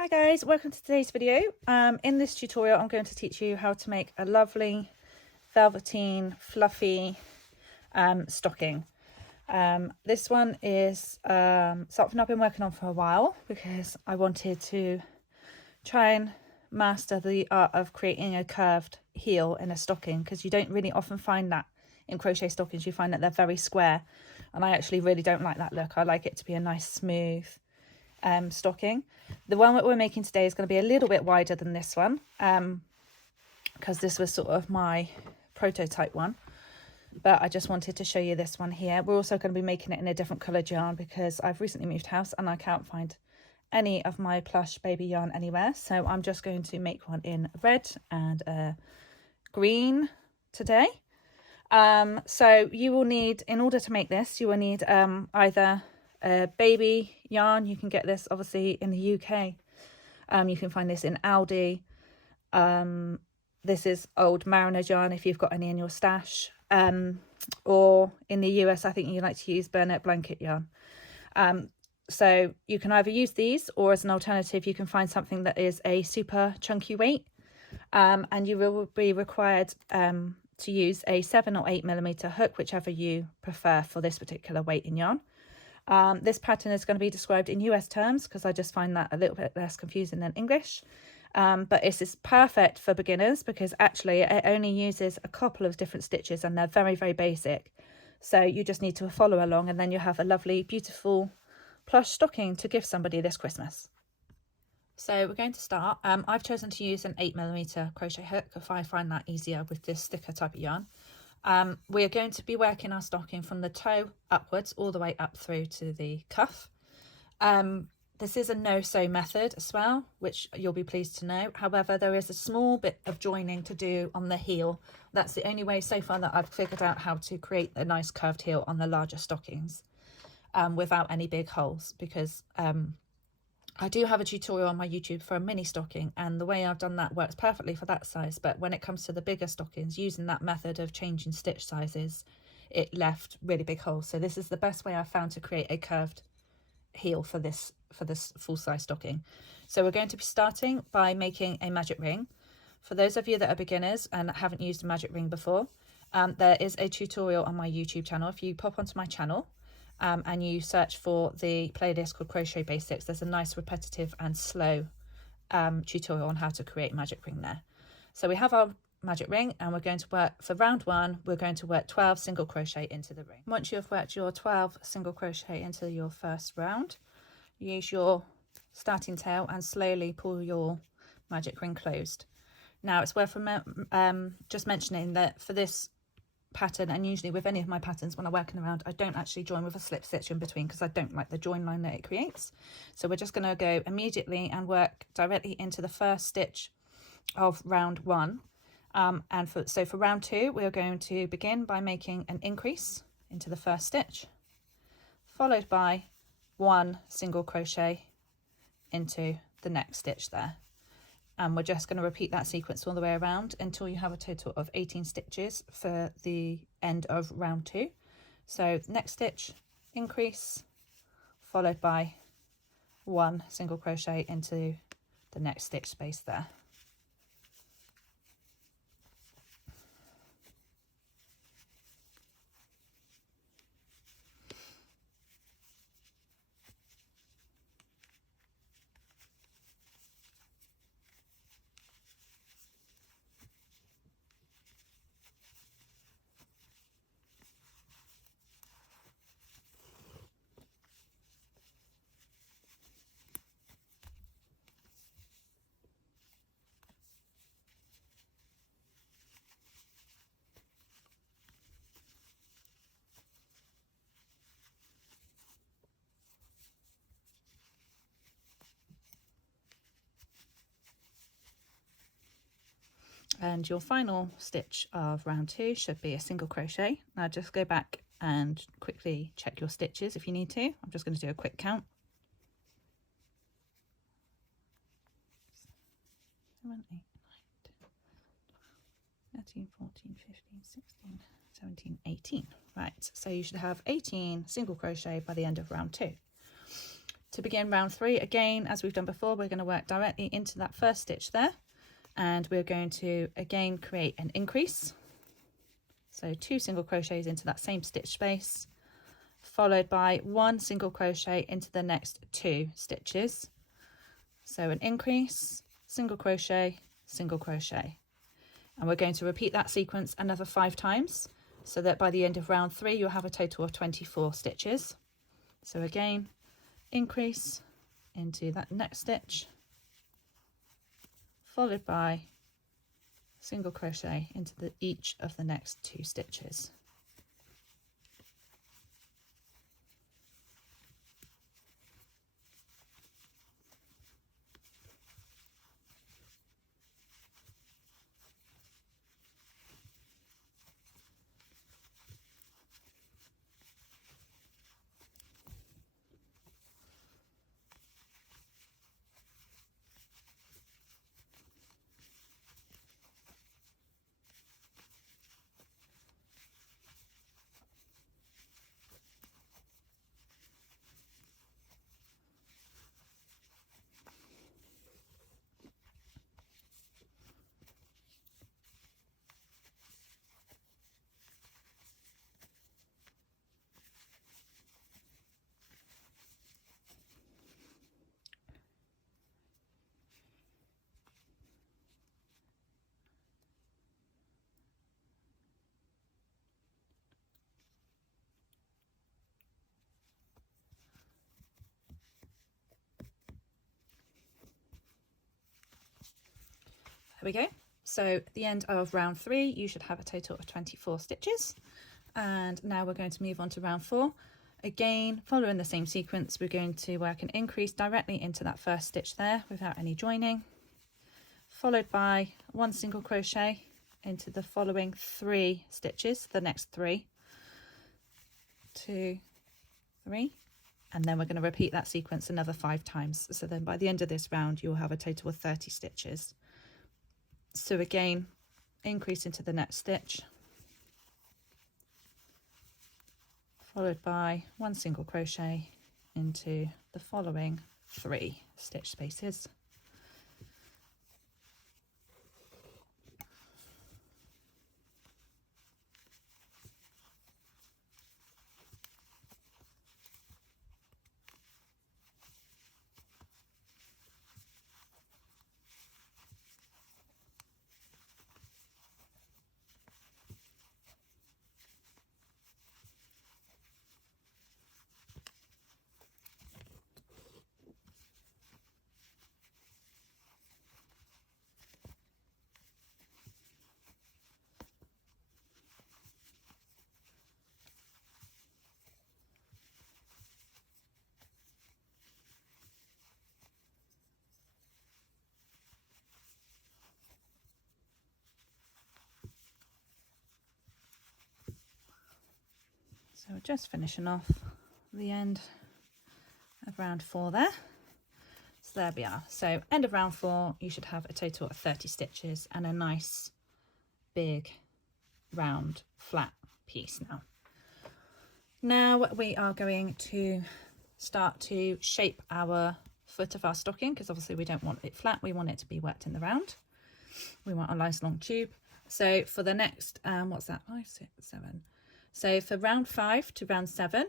Hi guys, welcome to today's video. In this tutorial I'm going to teach you how to make a lovely velveteen fluffy stocking. This one is something I've been working on for a while because I wanted to try and master the art of creating a curved heel in a stocking, because you don't really often find that in crochet stockings. You find that they're very square, and I actually really don't like that look. I like it to be a nice smooth stocking. The one that we're making today is going to be a little bit wider than this one, because this was sort of my prototype one, but I just wanted to show you this one here. We're also going to be making it in a different coloured yarn because I've recently moved house and I can't find any of my plush baby yarn anywhere, so I'm just going to make one in red and green today. So you will need, in order to make this, you will need either baby yarn. You can get this obviously in the UK. You can find this in Aldi. This is old Mariner's yarn if you've got any in your stash, or in the US I think you like to use Bernette blanket yarn. So you can either use these, or as an alternative you can find something that is a super chunky weight, and you will be required to use a 7 or 8mm hook, whichever you prefer for this particular weight in yarn. This pattern is going to be described in US terms because I just find that a little bit less confusing than English. But this is perfect for beginners because actually it only uses a couple of different stitches and they're very, very basic. So you just need to follow along and then you have a lovely, beautiful plush stocking to give somebody this Christmas. So we're going to start. I've chosen to use an 8mm crochet hook if I find that easier with this thicker type of yarn. We're going to be working our stocking from the toe upwards all the way up through to the cuff. This is a no-sew method as well, which you'll be pleased to know. However, there is a small bit of joining to do on the heel. That's the only way so far that I've figured out how to create a nice curved heel on the larger stockings without any big holes, because I do have a tutorial on my YouTube for a mini stocking, and the way I've done that works perfectly for that size. But when it comes to the bigger stockings, using that method of changing stitch sizes, it left really big holes. So this is the best way I've found to create a curved heel for this full-size stocking. So we're going to be starting by making a magic ring. For those of you that are beginners and haven't used a magic ring before, there is a tutorial on my YouTube channel. If you pop onto my channel, and you search for the playlist called Crochet Basics, there's a nice repetitive and slow tutorial on how to create magic ring there. So we have our magic ring and we're going to work, for round one, we're going to work 12 single crochet into the ring. Once you've worked your 12 single crochet into your first round, use your starting tail and slowly pull your magic ring closed. Now it's worth just mentioning that for this pattern, and usually with any of my patterns when I'm working around, I don't actually join with a slip stitch in between because I don't like the join line that it creates. So we're just going to go immediately and work directly into the first stitch of round one. So for round two, we're going to begin by making an increase into the first stitch, followed by one single crochet into the next stitch there. And we're just going to repeat that sequence all the way around until you have a total of 18 stitches for the end of round two. So next stitch, increase, followed by one single crochet into the next stitch space there. And your final stitch of round two should be a single crochet. Now just go back and quickly check your stitches if you need to. I'm just going to do a quick count. 7, 8, 9, 10, 13, 14, 15, 16, 17, 18. Right, so you should have 18 single crochet by the end of round two. To begin round 3, again, as we've done before, we're going to work directly into that first stitch there, and we're going to again create an increase. So 2 single crochets into that same stitch space, followed by 1 single crochet into the next 2 stitches. So an increase, single crochet, single crochet. And we're going to repeat that sequence another 5 times, so that by the end of round 3 you'll have a total of 24 stitches. So again, increase into that next stitch, followed by single crochet into each of the next 2 stitches. There we go. So at the end of round 3 you should have a total of 24 stitches, and now we're going to move on to round 4. Again, following the same sequence, we're going to work an increase directly into that first stitch there without any joining, followed by 1 single crochet into the following 3 stitches, the next 3, 2, 3, and then we're going to repeat that sequence another 5 times. So then by the end of this round you'll have a total of 30 stitches. So again, increase into the next stitch, followed by 1 single crochet into the following 3 stitch spaces. So we're just finishing off the end of round 4 there. So there we are. So end of round 4 you should have a total of 30 stitches and a nice big round flat piece now. Now we are going to start to shape our foot of our stocking, because obviously we don't want it flat, we want it to be worked in the round. We want a nice long tube. So for the next what's that, 5, 6, 7, so for round 5 to round 7,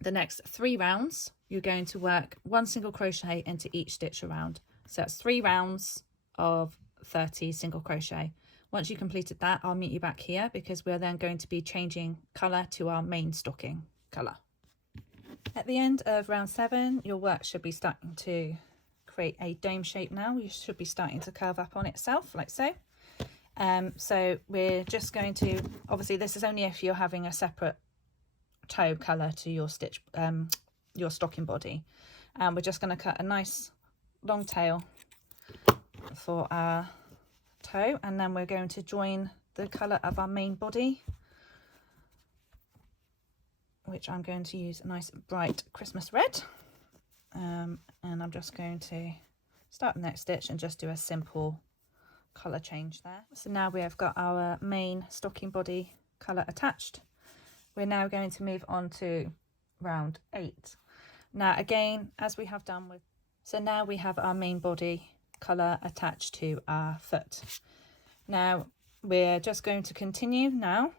the next 3 rounds you're going to work 1 single crochet into each stitch around. So that's 3 rounds of 30 single crochet. Once you completed that, I'll meet you back here, because we're then going to be changing colour to our main stocking colour. At the end of round 7 your work should be starting to create a dome shape now. You should be starting to curve up on itself like so. So we're just going to, obviously this is only if you're having a separate toe colour to your stitch, your stocking body. And we're just going to cut a nice long tail for our toe, and then we're going to join the colour of our main body, which I'm going to use a nice bright Christmas red. And I'm just going to start the next stitch and just do a simple colour change there. So now we have got our main stocking body colour attached. We're now going to move on to round 8. Now again, as we have done with, so now we have our main body colour attached to our foot. Now we're just going to continue now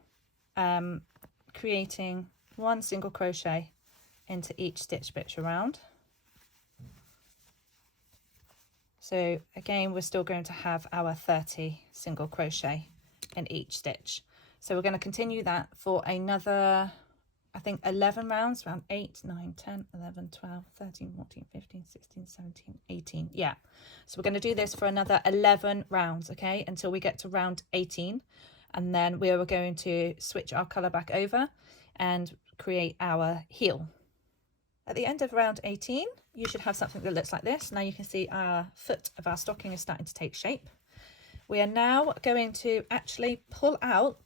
creating 1 single crochet into each stitch bit around. So again, we're still going to have our 30 single crochet in each stitch. So we're going to continue that for another, I think 11 rounds, round 8, 9, 10, 11, 12, 13, 14, 15, 16, 17, 18. Yeah. So we're going to do this for another 11 rounds, okay, until we get to round 18. And then we are going to switch our colour back over and create our heel. At the end of round 18, you should have something that looks like this. Now you can see our foot of our stocking is starting to take shape. We are now going to actually pull out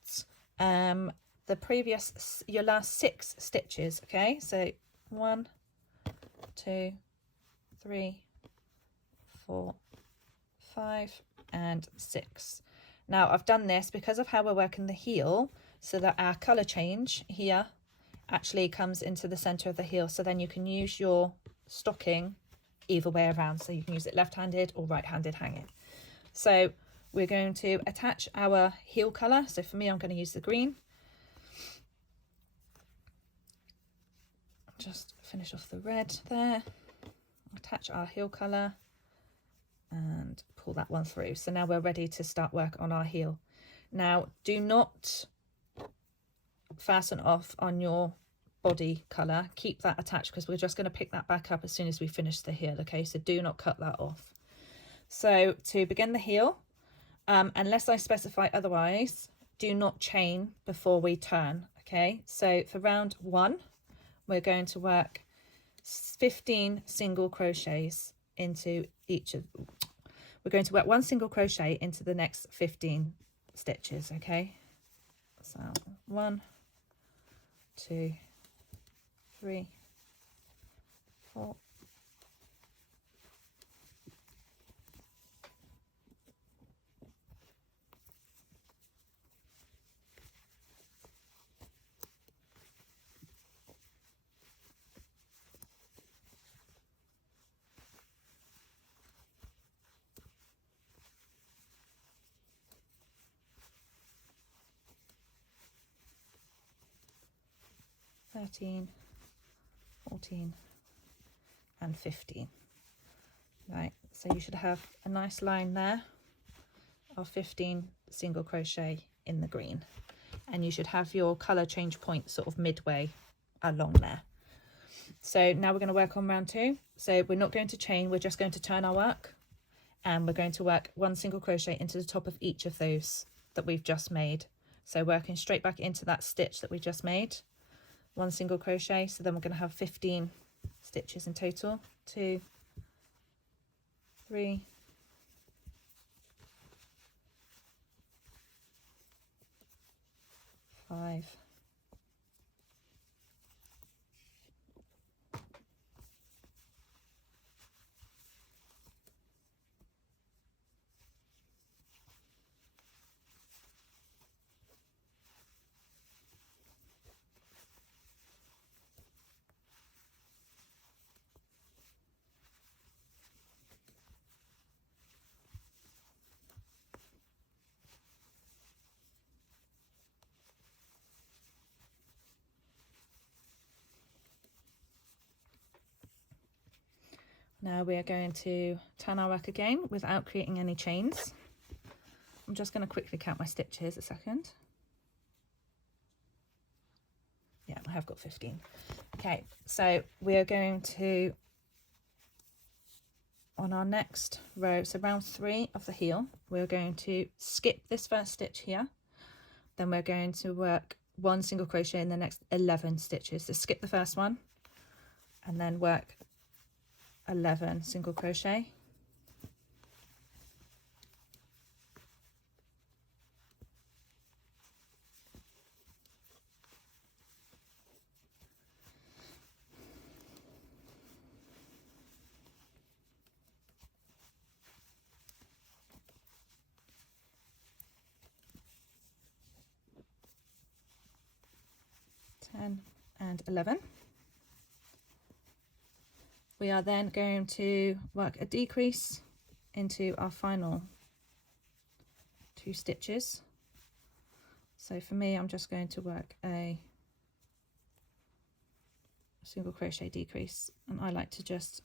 the previous, your last 6 stitches, okay? So 1, 2, 3, 4, 5, and 6. Now I've done this because of how we're working the heel, so that our colour change here actually comes into the center of the heel, so then you can use your stocking either way around, so you can use it left-handed or right-handed hanging. So we're going to attach our heel colour. So for me, I'm going to use the green. Just finish off the red there, attach our heel colour and pull that one through. So now we're ready to start work on our heel. Now do not fasten off on your body colour, keep that attached because we're just going to pick that back up as soon as we finish the heel, okay? So do not cut that off. So to begin the heel, unless I specify otherwise, do not chain before we turn, okay? So for round 1, we're going to work 15 single crochets into each of, we're going to work 1 single crochet into the next 15 stitches, okay? So 1, 2, 3, 4, 13, 14, and 15. Right, so you should have a nice line there of 15 single crochet in the green, and you should have your color change point sort of midway along there. So now we're going to work on round 2. So we're not going to chain, we're just going to turn our work, and we're going to work 1 single crochet into the top of each of those that we've just made. So working straight back into that stitch that we just made, 1 single crochet. So then we're going to have 15 stitches in total. 2, 3, 5, Now we are going to turn our work again without creating any chains. I'm just going to quickly count my stitches a second. Yeah, I have got 15. Okay, so we are going to, on our next row, so round 3 of the heel, we're going to skip this first stitch here. Then we're going to work 1 single crochet in the next 11 stitches. So skip the first one and then work 11 single crochet, and 11. We are then going to work a decrease into our final 2 stitches. So for me, I'm just going to work a single crochet decrease, and I like to just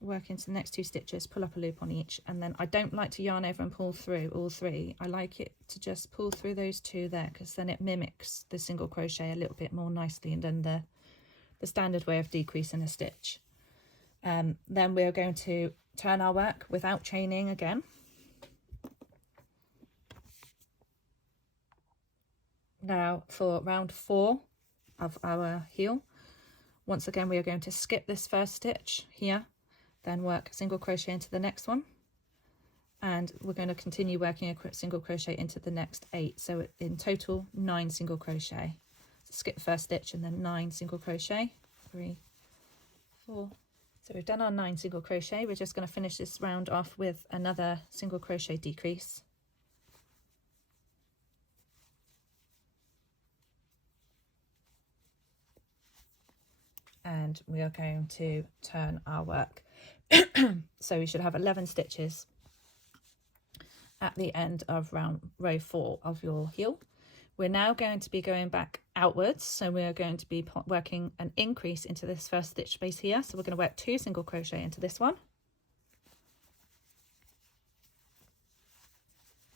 work into the next 2 stitches, pull up a loop on each, and then I don't like to yarn over and pull through all 3. I like it to just pull through those 2 there, because then it mimics the single crochet a little bit more nicely than the standard way of decreasing a stitch. Then we're going to turn our work without chaining again. Now for round 4 of our heel, once again we are going to skip this first stitch here, then work single crochet into the next one, and we're going to continue working a single crochet into the next 8. So in total 9 single crochet. So skip the first stitch and then 9 single crochet. 3, 4. So we've done our 9 single crochet. We're just going to finish this round off with another single crochet decrease. And we are going to turn our work. So we should have 11 stitches at the end of row 4 of your heel. We're now going to be going back outwards, so we are going to be working an increase into this first stitch space here. So we're going to work 2 single crochet into this one,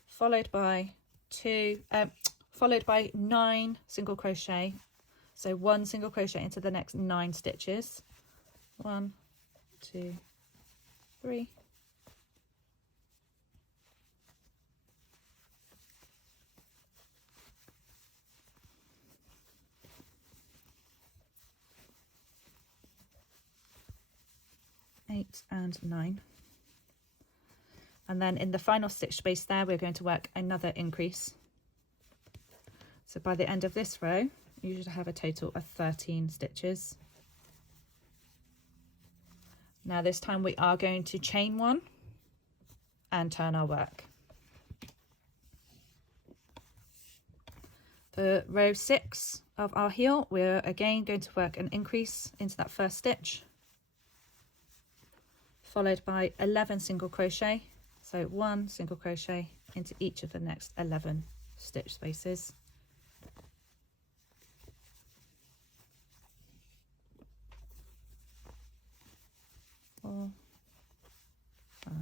followed by 9 single crochet. So 1 single crochet into the next 9 stitches. 1, 2, 3, 8 and 9. And then in the final stitch space there, we're going to work another increase. So by the end of this row, you should have a total of 13 stitches. Now this time we are going to chain 1 and turn our work. For row 6 of our heel, we're again going to work an increase into that first stitch, followed by 11 single crochet. So 1 single crochet into each of the next 11 stitch spaces. 4, 5,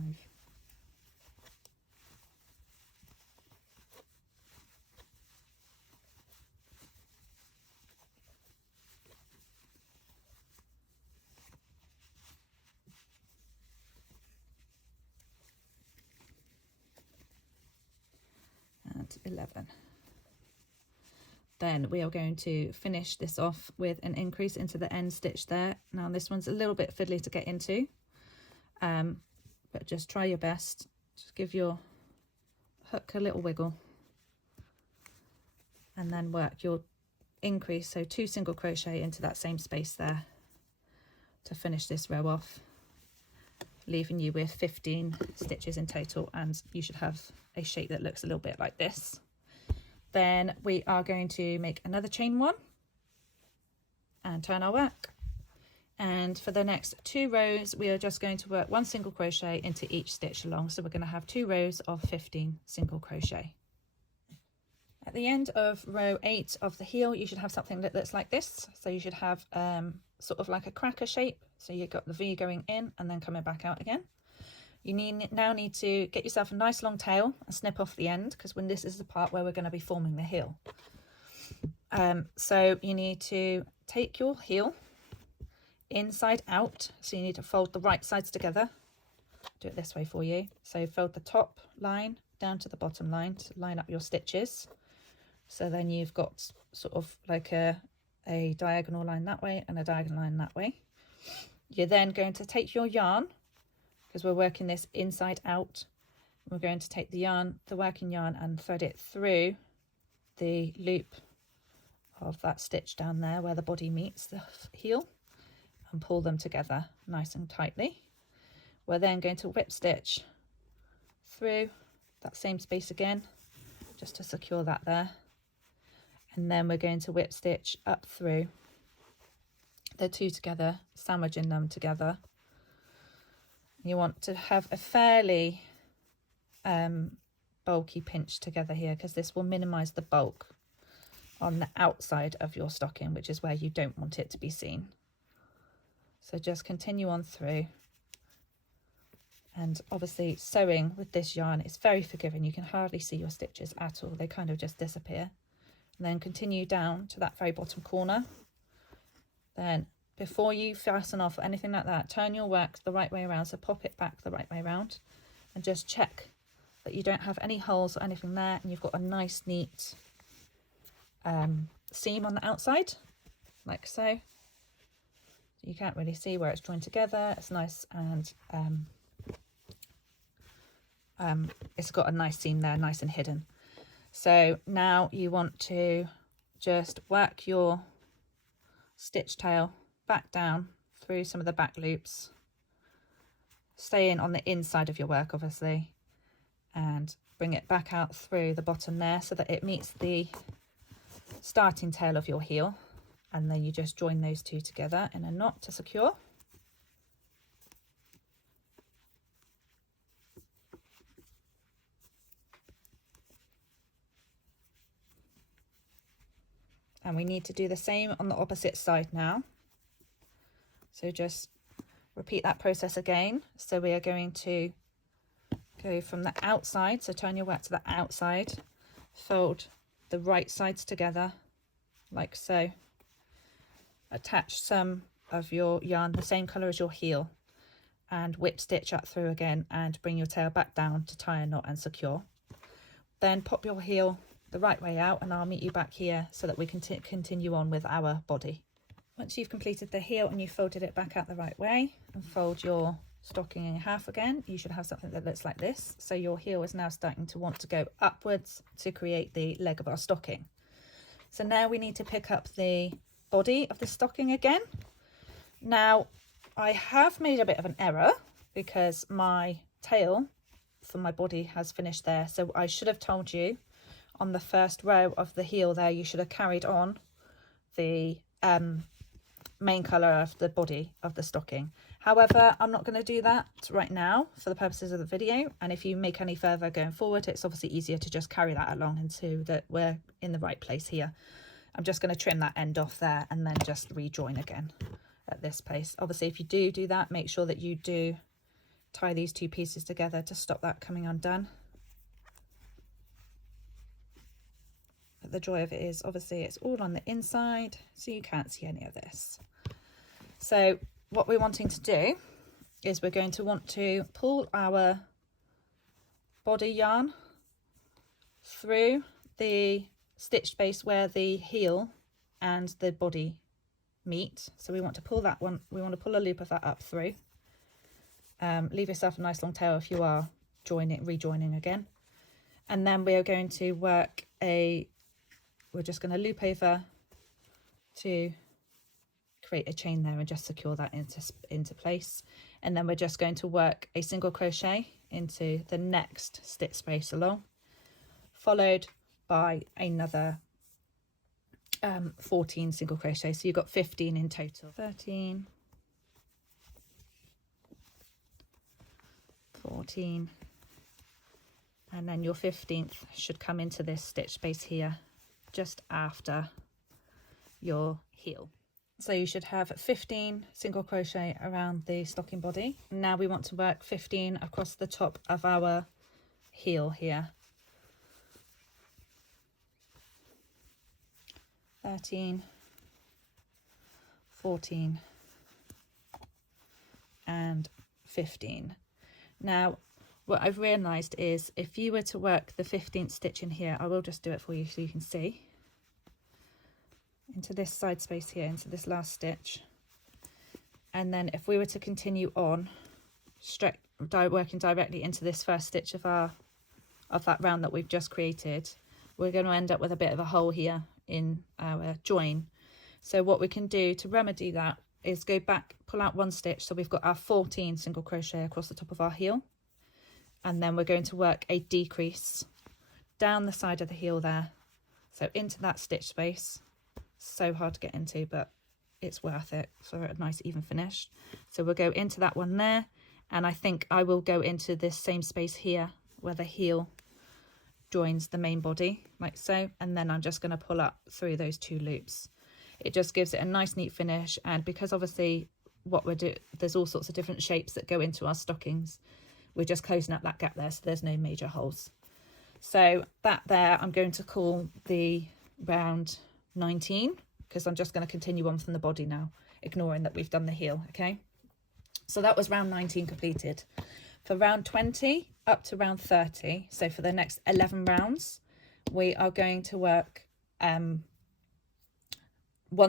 11. Then we are going to finish this off with an increase into the end stitch there. Now this one's a little bit fiddly to get into, but just try your best. Just give your hook a little wiggle and then work your increase, so 2 single crochet into that same space there to finish this row off, leaving you with 15 stitches in total, and you should have a shape that looks a little bit like this. Then we are going to make another chain 1 and turn our work, and for the next 2 rows we are just going to work 1 single crochet into each stitch along. So we're going to have 2 rows of 15 single crochet. At the end of row 8 of the heel, you should have something that looks like this. So you should have sort of like a cracker shape, so you've got the V going in and then coming back out again. You now need to get yourself a nice long tail and snip off the end, because when this is the part where we're going to be forming the heel. So you need to take your heel inside out, so you need to fold the right sides together. Do it this way for you. So fold the top line down to the bottom line to line up your stitches. So then you've got sort of like a diagonal line that way and a diagonal line that way. You're then going to take your yarn, because we're working this inside out. We're going to take the yarn, the working yarn, and thread it through the loop of that stitch down there where the body meets the heel, and pull them together nice and tightly. We're then going to whip stitch through that same space again, just to secure that there. And then we're going to whip stitch up through the two together, sandwiching them together. You want to have a fairly bulky pinch together here, because this will minimize the bulk on the outside of your stocking, which is where you don't want it to be seen. So just continue on through. And obviously sewing with this yarn is very forgiving. You can hardly see your stitches at all. They kind of just disappear. And then continue down to that very bottom corner. Then before you fasten off or anything like that, turn your work the right way around. So pop it back the right way around and just check that you don't have any holes or anything there, and you've got a nice neat seam on the outside, like so. You can't really see where it's joined together. It's nice, and it's got a nice seam there, nice and hidden. So now you want to just work your stitch tail back down through some of the back loops, staying on the inside of your work obviously, and bring it back out through the bottom there so that it meets the starting tail of your heel, and then you just join those two together in a knot to secure. And we need to do the same on the opposite side now. So just repeat that process again. So we are going to go from the outside, so turn your work to the outside, fold the right sides together like so, attach some of your yarn the same color as your heel, and whip stitch up through again and bring your tail back down to tie a knot and secure. Then pop your heel the right way out, and I'll meet you back here so that we can continue on with our body. Once you've completed the heel and you've folded it back out the right way, and fold your stocking in half again, you should have something that looks like this. So your heel is now starting to want to go upwards to create the leg of our stocking. So now we need to pick up the body of the stocking again. Now I have made a bit of an error because my tail for my body has finished there. So I should have told you on the first row of the heel there, you should have carried on the main colour of the body of the stocking. However, I'm not going to do that right now for the purposes of the video, and if you make any further going forward, it's obviously easier to just carry that along into that we're in the right place here. I'm just going to trim that end off there and then just rejoin again at this place. Obviously, if you do that, make sure that you do tie these two pieces together to stop that coming undone. But the joy of it is obviously it's all on the inside, so you can't see any of this. So what we're wanting to do is we're going to want to pull our body yarn through the stitch space where the heel and the body meet. So we want to pull that one, we want to pull a loop of that up through. Leave yourself a nice long tail if you are rejoining again. And then we are going to work we're just going to loop over to create a chain there and just secure that into place. And then we're just going to work a single crochet into the next stitch space along, followed by another 14 single crochet. So you've got 15 in total. 13, 14, and then your 15th should come into this stitch space here just after your heel. So you should have 15 single crochet around the stocking body. Now we want to work 15 across the top of our heel here. 13, 14, and 15. Now what I've realized is if you were to work the 15th stitch in here, I will just do it for you so you can see, into this side space here, into this last stitch, and then if we were to continue on working directly into this first stitch of that round that we've just created, we're going to end up with a bit of a hole here in our join. So what we can do to remedy that is go back, pull out one stitch, so we've got our 14 single crochet across the top of our heel, and then we're going to work a decrease down the side of the heel there, so into that stitch space. So hard to get into, but it's worth it for a nice even finish. So we'll go into that one there, and I think I will go into this same space here where the heel joins the main body, like so, and then I'm just going to pull up through those 2 loops. It just gives it a nice neat finish, and because obviously what we're doing, there's all sorts of different shapes that go into our stockings, we're just closing up that gap there so there's no major holes. So that there I'm going to call the round 19, because I'm just going to continue on from the body now, ignoring that we've done the heel. Okay, so that was round 19 completed. For round 20 up to round 30, so for the next 11 rounds, we are going to work 1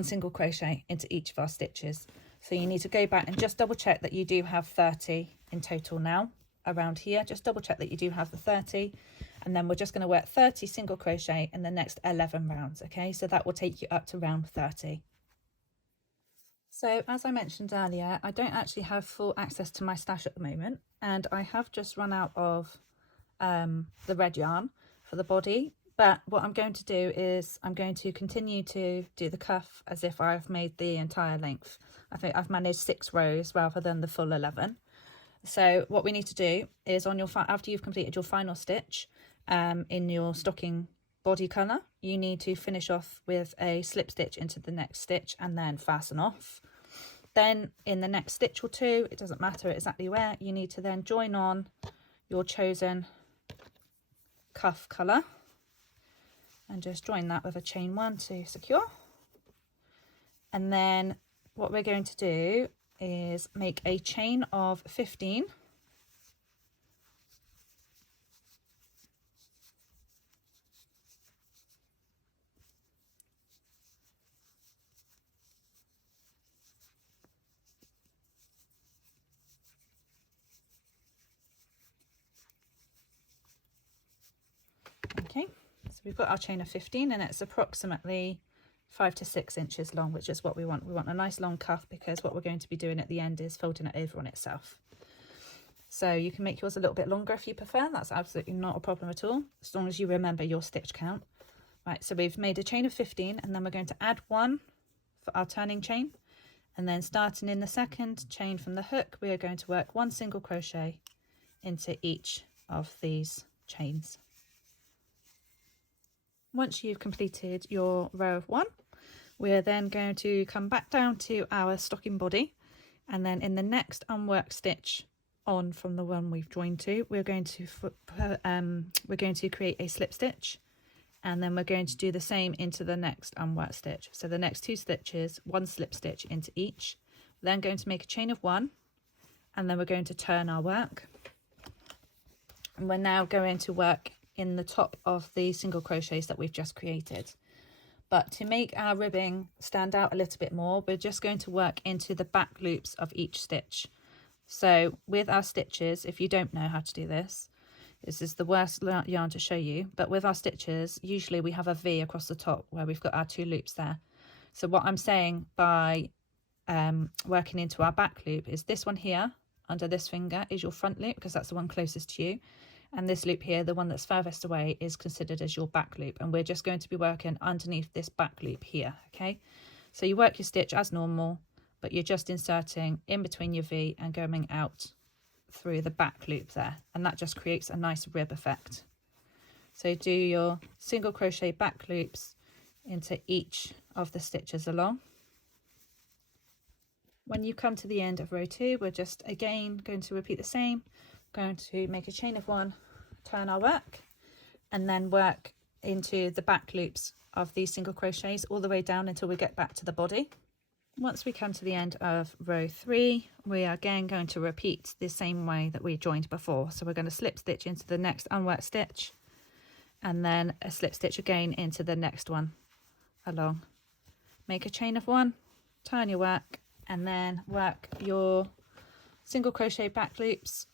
single crochet into each of our stitches. So you need to go back and just double check that you do have 30 in total now around here. Just double check that you do have the 30, and then we're just going to work 30 single crochet in the next 11 rounds. Okay, so that will take you up to round 30. So as I mentioned earlier, I don't actually have full access to my stash at the moment, and I have just run out of the red yarn for the body. But what I'm going to do is I'm going to continue to do the cuff as if I've made the entire length. I think I've managed 6 rows rather than the full 11. So what we need to do is on your after you've completed your final stitch in your stocking body colour, you need to finish off with a slip stitch into the next stitch and then fasten off. Then in the next stitch or 2, it doesn't matter exactly where, you need to then join on your chosen cuff colour and just join that with a chain 1 to secure. And then what we're going to do is make a chain of 15 . Okay, so we've got our chain of 15 and it's approximately 5 to 6 inches long, which is what we want. We want a nice long cuff because what we're going to be doing at the end is folding it over on itself. So you can make yours a little bit longer if you prefer. That's absolutely not a problem at all, as long as you remember your stitch count. Right, so we've made a chain of 15 and then we're going to add 1 for our turning chain. And then starting in the second chain from the hook, we are going to work 1 single crochet into each of these chains. Once you've completed your row of 1, we're then going to come back down to our stocking body, and then in the next unworked stitch on from the one we've joined to, we're going to create a slip stitch, and then we're going to do the same into the next unworked stitch. So the next 2 stitches, 1 slip stitch into each. We're then going to make a chain of 1, and then we're going to turn our work, and we're now going to work in the top of the single crochets that we've just created. But to make our ribbing stand out a little bit more, we're just going to work into the back loops of each stitch. So with our stitches, if you don't know how to do this, this is the worst yarn to show you, but with our stitches, usually we have a V across the top where we've got our 2 loops there. So what I'm saying by working into our back loop is this one here under this finger is your front loop, because that's the one closest to you. And this loop here, the one that's furthest away, is considered as your back loop, and we're just going to be working underneath this back loop here. Okay, so you work your stitch as normal, but you're just inserting in between your V and going out through the back loop there, and that just creates a nice rib effect. So do your single crochet back loops into each of the stitches along. When you come to the end of row 2, we're just again going to repeat the same. Going to make a chain of 1, turn our work, and then work into the back loops of these single crochets all the way down until we get back to the body. Once we come to the end of row 3, we are again going to repeat the same way that we joined before. So we're going to slip stitch into the next unworked stitch, and then a slip stitch again into the next one along. Make a chain of 1, turn your work, and then work your single crochet back loops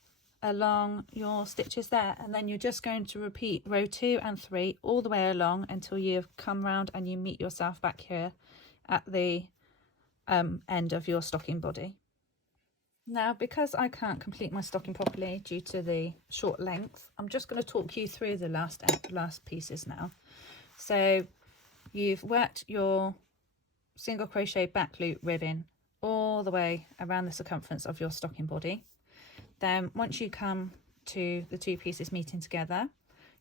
along your stitches there, and then you're just going to repeat row 2 and 3 all the way along until you've come round and you meet yourself back here at the end of your stocking body. Now, because I can't complete my stocking properly due to the short length, I'm just going to talk you through the last pieces now. So you've worked your single crochet back loop ribbon all the way around the circumference of your stocking body. Then once you come to the two pieces meeting together,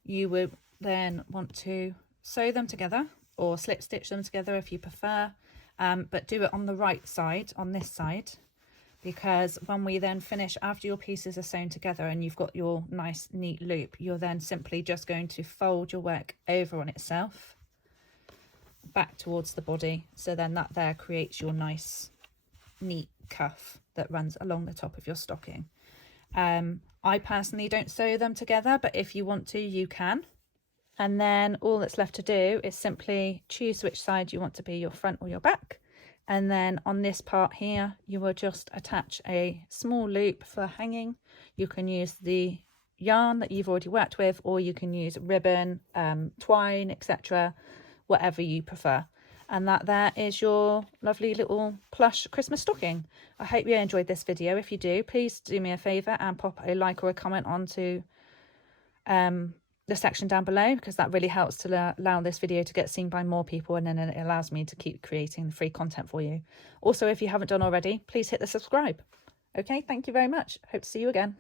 you would then want to sew them together or slip stitch them together if you prefer, but do it on the right side, on this side, because when we then finish, after your pieces are sewn together and you've got your nice neat loop, you're then simply just going to fold your work over on itself back towards the body, so then that there creates your nice neat cuff that runs along the top of your stocking. I personally don't sew them together, but if you want to, you can. And then all that's left to do is simply choose which side you want to be your front or your back. And then on this part here, you will just attach a small loop for hanging. You can use the yarn that you've already worked with, or you can use ribbon, twine, etc., whatever you prefer. And that there is your lovely little plush Christmas stocking. I hope you enjoyed this video. If you do, please do me a favour and pop a like or a comment onto the section down below, because that really helps to allow this video to get seen by more people, and then it allows me to keep creating free content for you. Also, if you haven't done already, please hit the subscribe. Okay, thank you very much. Hope to see you again.